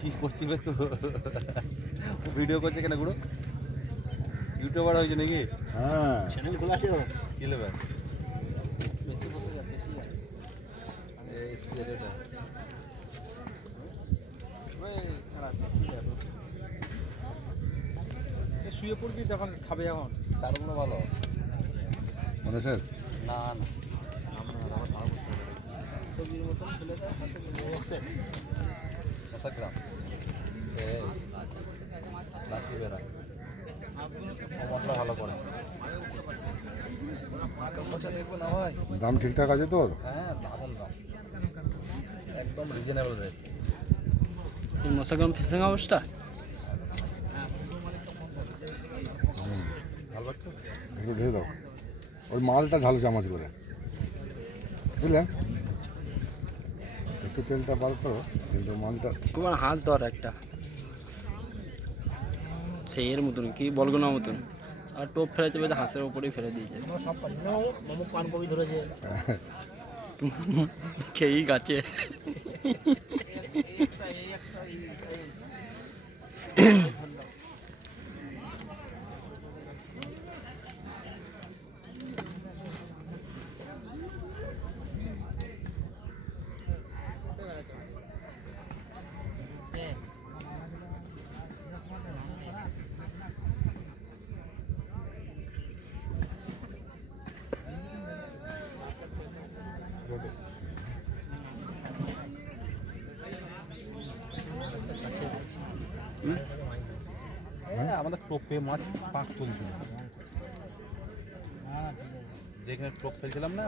কি করছিস তো? ভিডিও করছে কেন গুলো? ইউটিউবার হয়েছে নাকি? হ্যাঁ চ্যানেল খোলা আছে তো? কি নেবে? এই স্পিরিটটা শুয়ে পড়বি তখন খাবে যখন চারগুলো ভালো মানে স্যার না না সবজির মতন ফেলে দেয় হাতে কত গ্রাম লাঠি বেড়া মশলা ভালো করে দেখবো না ভাই দাম ঠিকঠাক আছে তোর? হ্যাঁ বাদল দাম একদম রিজনেবল রেট এই মশাগ্রাম ফিশিং হাউসটা ভালো লাগছে একটু ঢেলে দাও ওই মালটা ঢালো চামচ করে বুঝলেন একটু তেলটা বার করো কিন্তু মালটা তোমার হাঁস ধর একটা সেই এর মতন কি বলগো না মতন আর টোপ ফেলে দেবে হাঁসের উপরেই ফেলে দিয়েছে সব পারি না মামু পান কবি ধরেছে খেয়েই গাছে হ্যাঁ আমাদের টোপে মাছ পাক তুলছিল যেখানে টোপ ফেলছিলাম না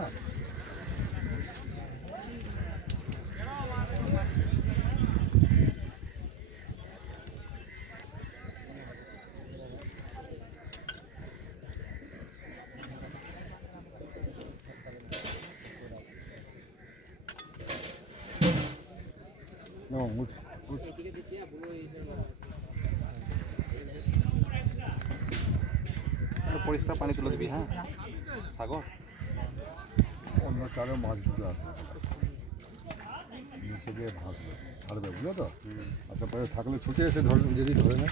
পরিষ্কার পানি তুলে দিবি হ্যাঁ সাগর অন্য চারে মাছ দিতে আসবে নিচে গিয়ে ভাসবে ছাড়বে বুঝলো তো আচ্ছা পরে থাকলে ছুটে এসে ধরে যদি ধরে না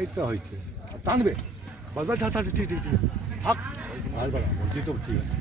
এইটা হয়েছে আর টানবে বারবার থাক ঠিক ঠিক ঠিক থাক আর বলছি তো ঠিক আছে